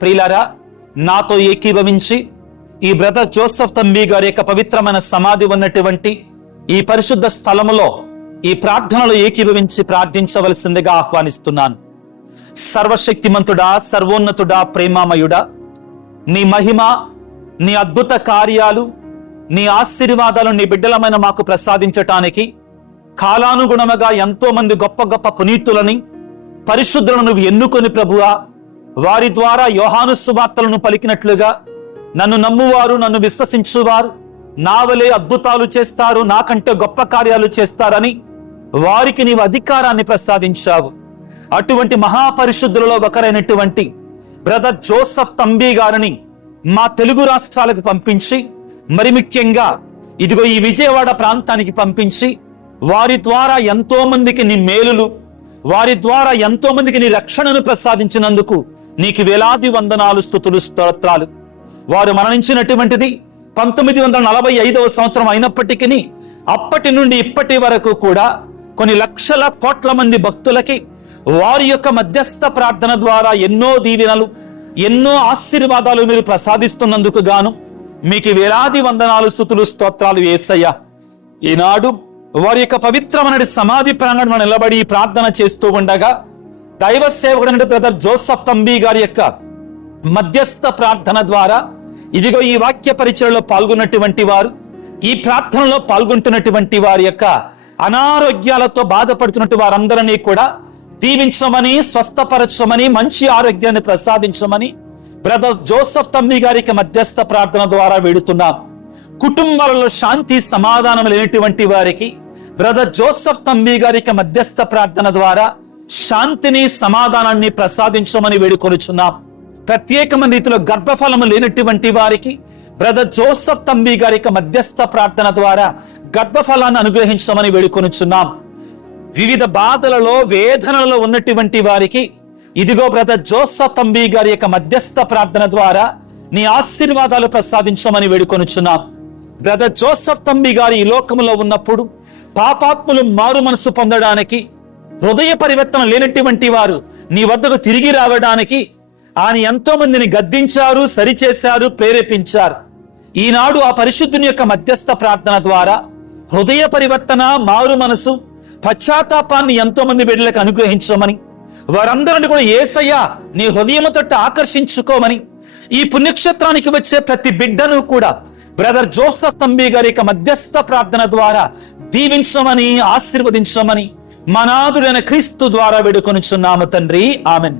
ప్రియులారా, నాతో ఏకీభవించి ఈ బ్రదర్ జోసెఫ్ తంబి గారి యొక్క పవిత్రమైన సమాధి ఉన్నటువంటి ఈ పరిశుద్ధ స్థలములో ఈ ప్రార్థనలో ఏకీభవించి ప్రార్థించవలసిందిగా ఆహ్వానిస్తున్నాను. సర్వశక్తిమంతుడా, సర్వోన్నతుడా, ప్రేమామయుడా, నీ మహిమ, నీ అద్భుత కార్యాలు, నీ ఆశీర్వాదాలు నీ బిడ్డలమైన మాకు ప్రసాదించటానికి కాలానుగుణముగా ఎంతో మంది గొప్ప గొప్ప పునీతులని, పరిశుద్ధులను నువ్వు ఎన్నుకొని ప్రభువా, వారి ద్వారా యోహాను సువార్తలను పలికినట్లుగా నన్ను నమ్మువారు, నన్ను విశ్వసించువారు నా వలె అద్భుతాలు చేస్తారు, నాకంటే గొప్ప కార్యాలు చేస్తారని వారికి నీవు అధికారాన్ని ప్రసాదించావు. అటువంటి మహాపరిశుద్ధులలో ఒకరైనటువంటి బ్రదర్ జోసెఫ్ తంబి గారిని మా తెలుగు రాష్ట్రాలకు పంపించి, మరి ముఖ్యంగా ఇదిగో ఈ విజయవాడ ప్రాంతానికి పంపించి వారి ద్వారా ఎంతో మందికి నీ మేలులు, వారి ద్వారా ఎంతో మందికి నీ రక్షణను ప్రసాదించినందుకు నీకు వేలాది వందనాలు, స్తుతులు, స్తోత్రాలు. వారు మరణించినటువంటిది 1945వ సంవత్సరం అయినప్పటికీ అప్పటి నుండి ఇప్పటి వరకు కూడా కొన్ని లక్షల కోట్ల మంది భక్తులకి వారి యొక్క మధ్యస్థ ప్రార్థన ద్వారా ఎన్నో దీవెనలు, ఎన్నో ఆశీర్వాదాలు మీరు ప్రసాదిస్తున్నందుకు గాను మీకు వేలాది వందనాలు, స్తుతులు, స్తోత్రాలు యేసయ్యా. ఈనాడు వారి యొక్క పవిత్రమైన సమాధి ప్రాంగణంలో నిలబడి ప్రార్థన చేస్తూ ఉండగా దైవ సేవకుడైన బ్రదర్ జోసెఫ్ తంబి గారి యొక్క మధ్యస్థ ప్రార్థన ద్వారా ఇదిగో ఈ వాక్య పరిచయలో పాల్గొన్నటువంటి వారు, ఈ ప్రార్థనలో పాల్గొంటున్నటువంటి వారి యొక్క అనారోగ్యాలతో బాధపడుతున్నటువంటి వారందరినీ కూడా దీవించమని, స్వస్థపరచమని, మంచి ఆరోగ్యాన్ని ప్రసాదించమని బ్రదర్ జోసెఫ్ తంబి గారికి మధ్యస్థ ప్రార్థన ద్వారా వేడుతున్నాం. కుటుంబాలలో శాంతి సమాధానం లేనటువంటి వారికి బ్రదర్ జోసెఫ్ తంబి గారికి మధ్యస్థ ప్రార్థన ద్వారా శాంతిని, సమాధానాన్ని ప్రసాదించమని వేడుకొనుచున్నాం. ప్రత్యేకమైన రీతిలో గర్భఫలము లేనటువంటి వారికి బ్రదర్ జోసెఫ్ తంబి గారికి మధ్యస్థ ప్రార్థన ద్వారా గర్భఫలాన్ని అనుగ్రహించమని వేడుకొనుచున్నాం. వివిధ బాధలలో, వేదనలలో ఉన్నటువంటి వారికి ఇదిగో బ్రదర్ జోసెఫ్ తంబి గారి యొక్క మధ్యస్థ ప్రార్థన ద్వారా నీ ఆశీర్వాదాలు ప్రసాదించమని వేడుకొనుచున్నాం. బ్రదర్ జోసెఫ్ తంబి గారు ఈ లోకంలో ఉన్నప్పుడు పాపాత్ములు మారు మనసు పొందడానికి, హృదయ పరివర్తన లేనటువంటి వారు నీ వద్దకు తిరిగి రావడానికి ఆయన ఎంతో మందిని గద్దించారు, సరిచేశారు, ప్రేరేపించారు. ఈనాడు ఆ పరిశుద్ధుని యొక్క మధ్యస్థ ప్రార్థన ద్వారా హృదయ పరివర్తన, మారు మనసు, పశ్చాత్తాపాన్ని ఎంతో మంది బిడ్డలకు అనుగ్రహించమని, వారందరిని కూడా యేసయ్య నీ హృదయము తట్టు ఆకర్షించుకోమని, ఈ పుణ్యక్షేత్రానికి వచ్చే ప్రతి బిడ్డను కూడా బ్రదర్ జోసెఫ్ తంబి గారి యొక్క మధ్యస్థ ప్రార్థన ద్వారా దీవించమని, ఆశీర్వదించమని మనాదుడైన క్రీస్తు ద్వారా వేడుకొనుచున్నాము తండ్రి. ఆమెన్.